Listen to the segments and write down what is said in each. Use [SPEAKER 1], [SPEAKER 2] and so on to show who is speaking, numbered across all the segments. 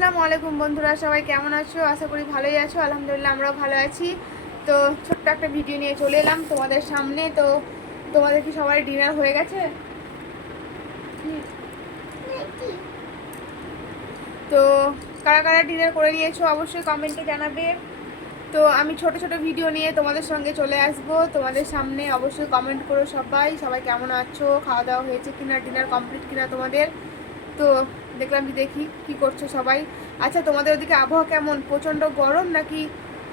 [SPEAKER 1] আসসালামু আলাইকুম বন্ধুরা, সবাই কেমন আছো? আশা করি ভালোই আছো। আলহামদুলিল্লাহ, আমরাও ভালো আছি। তো ছোট্ট একটা ভিডিও নিয়ে চলে এলাম তোমাদের সামনে। তো তোমাদের কি সবাই ডিনার হয়ে গেছে? তো কারা কারা ডিনার করে নিয়েছো অবশ্যই কমেন্টে জানাবে। তো আমি ছোট ছোট ভিডিও নিয়ে তোমাদের সঙ্গে চলে আসব। তোমাদের সামনে অবশ্যই কমেন্ট করো সবাই। সবাই কেমন আছো? খাওয়া দাওয়া হয়েছে কিনা? ডিনার কমপ্লিট কিনা তোমাদের? তো দেখলাম কি দেখি কি করছ সবাই। আচ্ছা তোমাদের ওদিকে আবহাওয়া কেমন? প্রচণ্ড গরম নাকি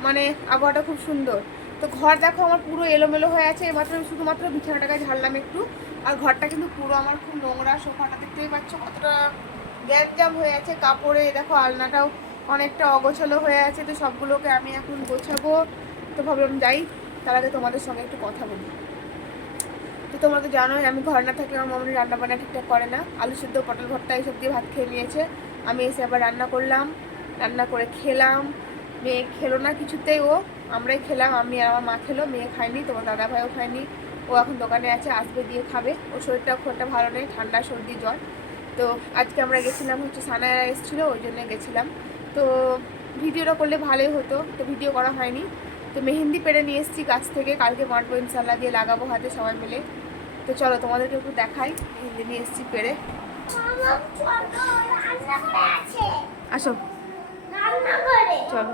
[SPEAKER 1] মানে আবহাওয়াটা খুব সুন্দর? তো ঘর দেখো আমার পুরো এলোমেলো হয়ে আছে, এমাত্র শুধুমাত্র বিছানাটাকে ঝাড়লাম একটু। আর ঘরটা কিন্তু পুরো আমার খুব নোংরা, সোফাটা দেখতেই পাচ্ছ কতটা গ্যাস জাম হয়ে আছে। কাপড়ে দেখো আলনাটাও অনেকটা অগোছালো হয়ে আছে, তো সবগুলোকে আমি এখন গোছাবো। তো ভাবলাম যাই, তার আগে তোমাদের সঙ্গে একটু কথা বলি। তো তোমরা তো জানোই, আমি ঘর না থাকলে আমার মামনি রান্না বান্না ঠিকঠাক করে না। আলু সিদ্ধ, পটল ভর্তা, এইসব দিয়ে ভাত খেয়ে নিয়েছে। আমি এসে আবার রান্না করলাম, রান্না করে খেলাম। মেয়ে খেলো না কিছুতেই ও, আমরাই খেলাম, আমি আর আমার মা খেলো, মেয়ে খায়নি, তোমার দাদা ভাইও খায়নি। ও এখন দোকানে আছে, আসবে দিয়ে খাবে। ওর শরীরটা খুব একটা ভালো নেই, ঠান্ডা, সর্দি, জ্বর। তো আজকে আমরা গেছিলাম হচ্ছে সানায়ারা এসেছিল, ওই জন্য গেছিলাম। তো ভিডিওটা করলে ভালোই হতো, তো ভিডিও করা হয়নি। তো মেহেন্দি পেড়ে নিয়ে এসেছি গাছ থেকে। কালকে মাঠবো ইনশাল্লাহ দিয়ে লাগাবো হাতে সবাই মিলে। তো চলো তোমাদেরকে একটু দেখাই মেহেন্দি নিয়ে এসেছি পেড়ে আসো। চলো।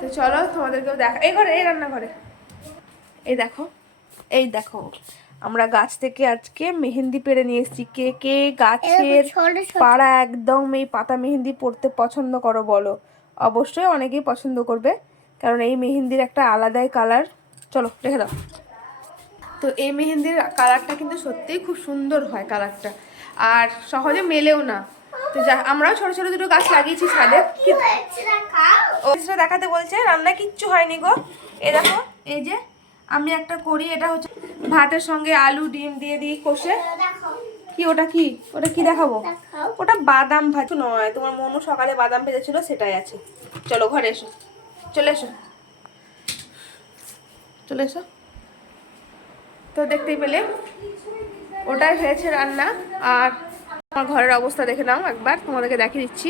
[SPEAKER 1] তো চলো তোমাদেরকেও দেখা এই ঘরে এই রান্নাঘরে। এই দেখো এই দেখো আমরা গাছ থেকে আজকে মেহেন্দি পেরে নিয়ে এসেছি। কে কে গাছের পাড়া একদম এই পাতা মেহেন্দি পড়তে পছন্দ করো বলো। অবশ্যই অনেকেই পছন্দ করবে। কারণ এই মেহেন্দির একটা আলাদাই কালার চলো রেখে দাও। তো এই মেহেন্দির কালারটা কিন্তু সত্যিই খুব সুন্দর হয় কালারটা আর সহজে মেলেও না। তো যা আমরাও ছোট ছোট দুটো গাছ লাগিয়েছি ছাদে। দেখাতে বলছে রান্না কিচ্ছু হয়নি গো। এ দেখো এই যে আমি একটা করি এটা হচ্ছে ভাতের সঙ্গে আলু ডিম দিয়ে দিই কষে। কি ওটা কি? ওটা কি দেখাবো? ওটা বাদাম ভাজ। নয় তোমার মনু সকালে বাদাম ভেজেছিল সেটাই আছে। চলো ঘরে এসো। চলে এসো। চলে এসো। তো দেখতেই পেলে, ওটাই হয়েছে রান্না। আর আমার ঘরের অবস্থা দেখে নাও একবার, তোমাদেরকে দেখিয়ে দিচ্ছি।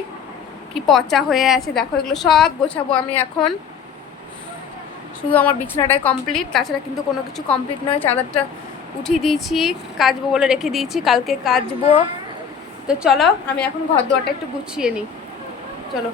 [SPEAKER 1] কি পচা হয়ে আছে, দেখো, এগুলো সব গোছাবো আমি এখন। শুধু আমার বিছানাটাই কমপ্লিট তাছাড়া কিন্তু কোনো কিছু কমপ্লিট নয়। চাদরটা উঠিয়ে দিয়েছি, কাচবো বলে রেখে দিয়েছি, কালকে কাচবো। তো চলো, আমি এখন ঘর দুয়ারটা একটু গুছিয়ে নিই। চলো।